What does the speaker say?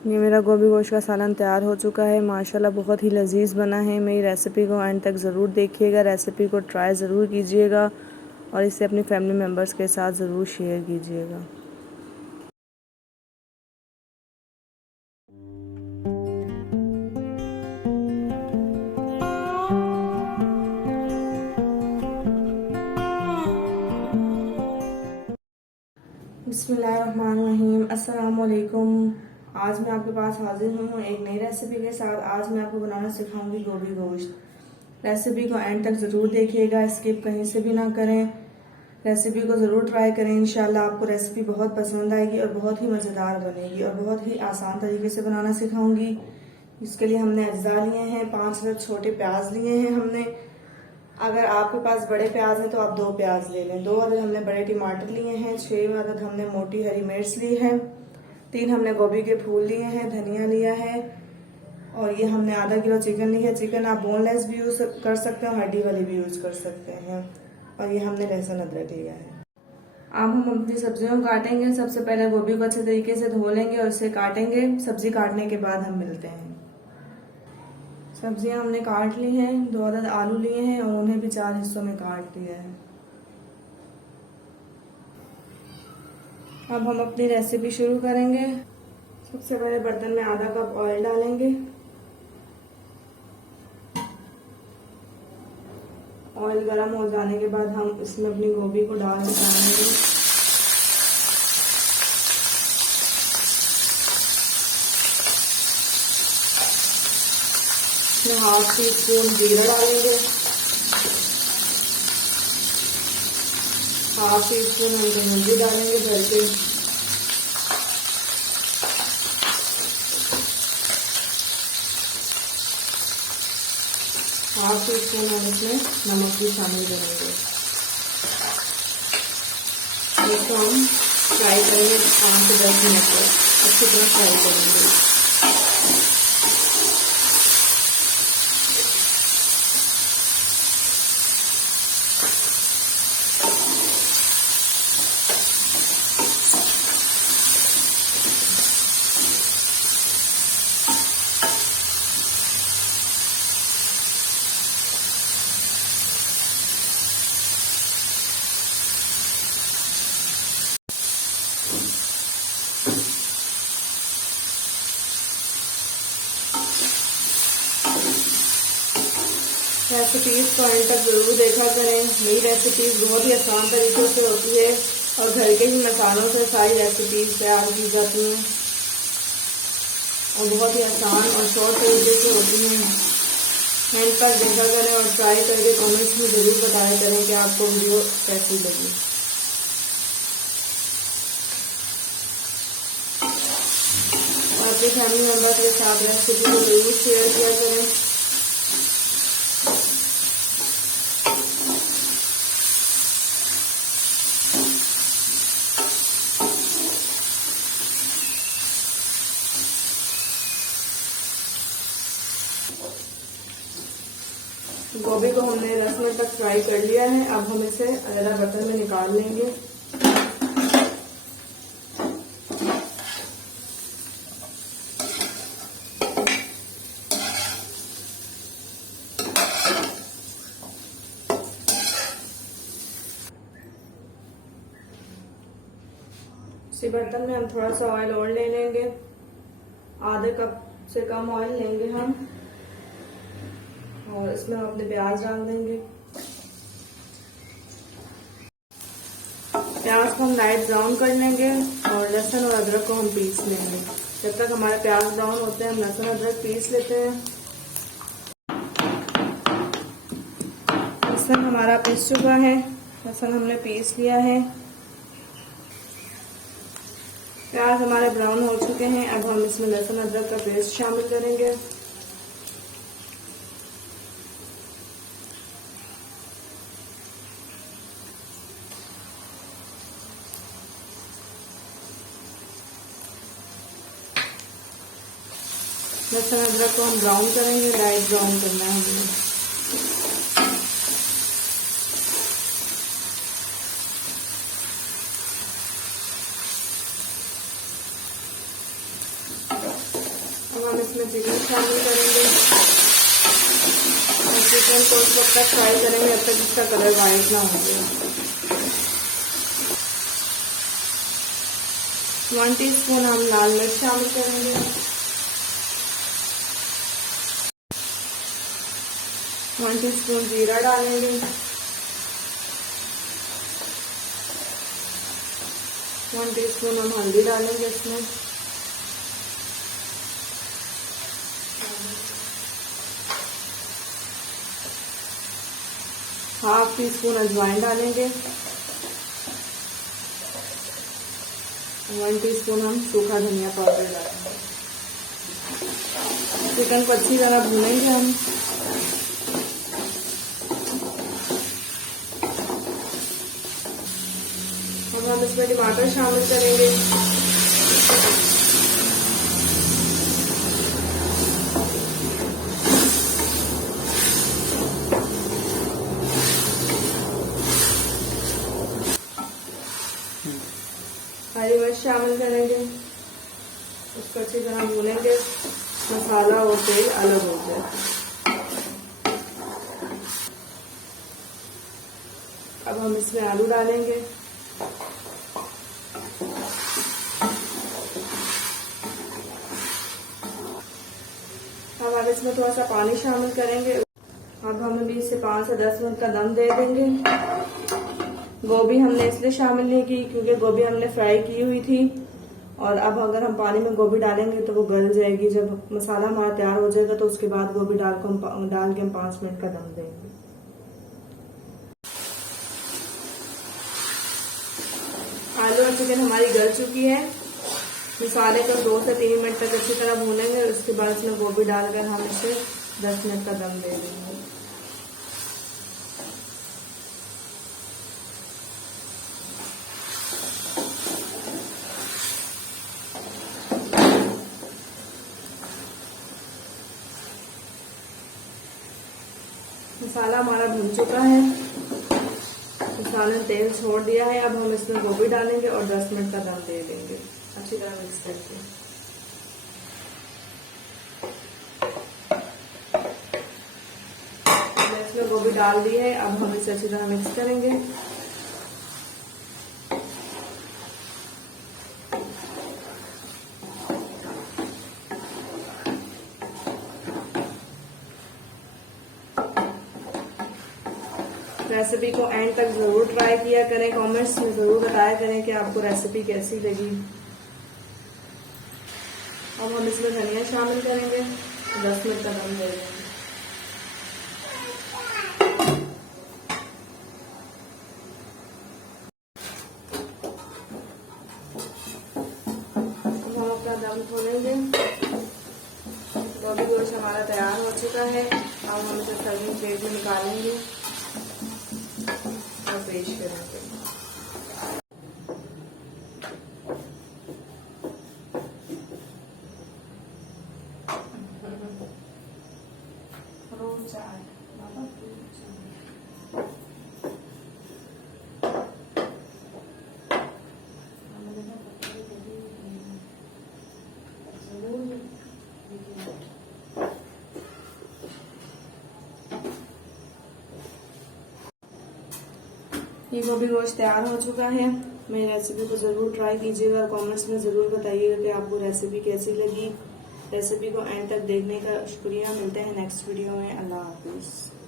ये मेरा गोभी गोश्त का सालन तैयार हो चुका है। माशाल्लाह बहुत ही लजीज बना है। मेरी रेसिपी को एंड तक ज़रूर देखिएगा, रेसिपी को ट्राई ज़रूर कीजिएगा और इसे अपनी फैमिली मेम्बर्स के साथ ज़रूर शेयर कीजिएगा। बिस्मिल्लाहिर्रहमानिर्रहीम। अस्सलाम वालेकुम। आज मैं आपके पास हाजिर हूँ एक नई रेसिपी के साथ। आज मैं आपको बनाना सिखाऊंगी गोभी गोश्त। रेसिपी को एंड तक ज़रूर देखिएगा, स्किप कहीं से भी ना करें। रेसिपी को ज़रूर ट्राई करें, इंशाल्लाह आपको रेसिपी बहुत पसंद आएगी और बहुत ही मज़ेदार बनेगी और बहुत ही आसान तरीके से बनाना सिखाऊंगी। इसके लिए हमने अज्जा लिए हैं, 5 अदद छोटे प्याज लिए हैं हमने। अगर आपके पास बड़े प्याज हैं तो आप 2 प्याज ले लें। 2 अदद हमने बड़े टमाटर लिए हैं। 6 अदद हमने मोटी हरी मिर्च ली है। 3 हमने गोभी के फूल लिए हैं, धनिया लिया है और ये हमने आधा किलो चिकन ली है। चिकन आप बोनलेस भी यूज कर सकते हैं, हड्डी वाली भी यूज कर सकते हैं। और ये हमने लहसुन अदरक लिया है। अब हम अपनी सब्जियों को काटेंगे। सबसे पहले गोभी को अच्छे तरीके से धो लेंगे और इसे काटेंगे। सब्जी काटने के बाद हम मिलते हैं। सब्जियां हमने काट ली हैं। 2 अदद आलू लिए हैं और उन्हें भी 4 हिस्सों में काट लिया है। अब हम अपनी रेसिपी शुरू करेंगे। सबसे पहले बर्तन में आधा कप ऑयल डालेंगे। ऑयल गर्म हो जाने के बाद हम इसमें अपनी गोभी को डालेंगे। इसमें ½ टीस्पून जीरा डालेंगे। ½ टीस्पून हम हल्दी डालेंगे भर के। ½ टीस्पून हम इसमें नमक भी शामिल करेंगे। इसको हम फ्राई करेंगे 5 से 10 मिनट तक, अच्छी तरह फ्राई करेंगे। रेसिपीज़ को एंड तक ज़रूर देखा करें। मेरी रेसिपीज़ बहुत ही आसान तरीके से होती है और घर के ही मसालों से सारी रेसिपीज़ तैयार की जाती हैं और बहुत ही आसान और शॉर्ट तरीके से होती हैं। एंड तक देखा करें और ट्राई करके कमेंट्स में ज़रूर बताया करें कि आपको वीडियो कैसी लगी। अपने फैमिली मेम्बर के साथ रेसिपी को ज़रूर शेयर किया करें। गोभी को हमने 10 मिनट तक फ्राई कर लिया है। अब हम इसे अलग बर्तन में निकाल लेंगे। इसी बर्तन में हम थोड़ा सा ऑयल और ले लेंगे। आधे कप से कम ऑयल लेंगे हम और इसमें हम अपने प्याज डाल देंगे। प्याज को हम लाइट ब्राउन कर लेंगे और लहसुन और अदरक को हम पीस लेंगे। जब तक हमारे प्याज ब्राउन होते हैं हम लहसुन अदरक पीस लेते हैं। लहसुन हमारा पीस चुका है, लहसुन हमने पीस लिया है। प्याज हमारे ब्राउन हो चुके हैं। अब हम इसमें लहसुन अदरक का पेस्ट शामिल करेंगे। लहसुन अदरक को हम ब्राउन करेंगे, लाइट ब्राउन करना है हमें। हम इसमें चिकन शामिल करेंगे और चिकन को उस वक्त तक फ्राई करेंगे जब तक इसका कलर वाइट ना हो जाए। 1 टीस्पून हम लाल मिर्च शामिल करेंगे, 1 टीस्पून जीरा डालेंगे, 1 टीस्पून हम हल्दी डालेंगे इसमें, हाफ टी-स्पून अजवाइन डालेंगे, 1 टीस्पून हम सूखा धनिया पाउडर डालेंगे। चिकन को अच्छी तरह भूनेंगे हम। हम इसमें टमाटर शामिल करेंगे, हरी मिर्च शामिल करेंगे, उसको अच्छी तरह भूनेंगे, मसाला और तेल अलग हो जाए। अब हम इसमें आलू डालेंगे, अब इसमें थोड़ा सा पानी शामिल करेंगे। अब हम अभी इसे 5 से 10 मिनट का दम दे देंगे। गोभी हमने इसलिए शामिल नहीं की क्योंकि गोभी हमने फ्राई की हुई थी, और अब अगर हम पानी में गोभी डालेंगे तो वो गल जाएगी। जब मसाला हमारा तैयार हो जाएगा तो उसके बाद गोभी डाल के हम 5 मिनट का दम देंगे। आलू और चिकन हमारी गल चुकी है। मसाले को 2 से 3 मिनट तक अच्छी तरह भूनेंगे, उसके बाद इसमें गोभी डालकर हम इसे 10 मिनट का दम दे देंगे। मसाला हमारा भुन चुका है, मसाले ने तेल छोड़ दिया है। अब हम इसमें गोभी डालेंगे और 10 मिनट का दम दे देंगे अच्छी तरह मिक्स करके। हमने इसमें गोभी डाल दी है, अब हम इसे अच्छी तरह मिक्स करेंगे। रेसिपी को एंड तक जरूर ट्राई किया करें, कमेंट्स में जरूर बताया करें कि आपको रेसिपी कैसी लगी। अब हम इसमें धनिया शामिल करेंगे, 10 मिनट का दम दे देंगे। अब हम अपना दम खोलेंगे। गोभी गोश्त हमारा तैयार हो चुका है। अब हम इसे सर्विंग प्लेट में निकालेंगे और पेश करेंगे। ये गोभी गोश्त तैयार हो चुका है। मेरी रेसिपी को ज़रूर ट्राई कीजिएगा, कमेंट्स में ज़रूर बताइएगा कि आपको रेसिपी कैसी लगी। रेसिपी को एंड तक देखने का शुक्रिया। मिलते हैं नेक्स्ट वीडियो में। अल्लाह हाफिज़।